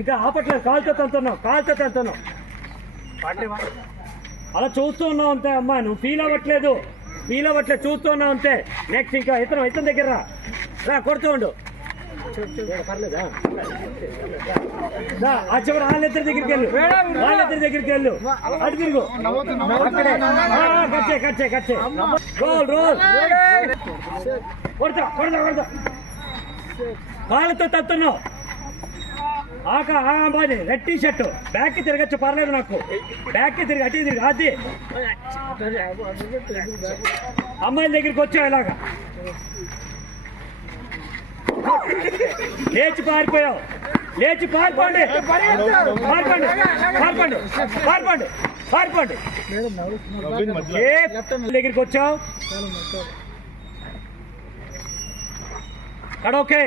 ఇంకా ఆపట్లేదు, కాలుతో తంతున్నావు అలా చూస్తూ ఉన్నావు అంతే అమ్మా. నువ్వు ఫీల్ అవ్వట్లేదు చూస్తూ ఉన్నావు అంతే. నెక్స్ట్ ఇంకా ఇతను దగ్గర రా కొడుతూ ఉండు. ఆ చివరి వాళ్ళిద్దరి దగ్గరికి వెళ్ళు, అటు తిరుగు అక్కడే కచ్చే రోల్ కొడతా కాళ్ళతో తత్తున్నావు. బాది రెడ్ టీ షర్ట్ బ్యాక్కి తిరగచ్చు, పర్లేదు నాకు. బ్యాక్కి తిరిగి అటు తిరిగి అది అమ్మాయిల దగ్గరికి వచ్చావు ఇలాగా. లేచి పారిపోయావు, పారిపోండి దగ్గరికి వచ్చావు. ఓకే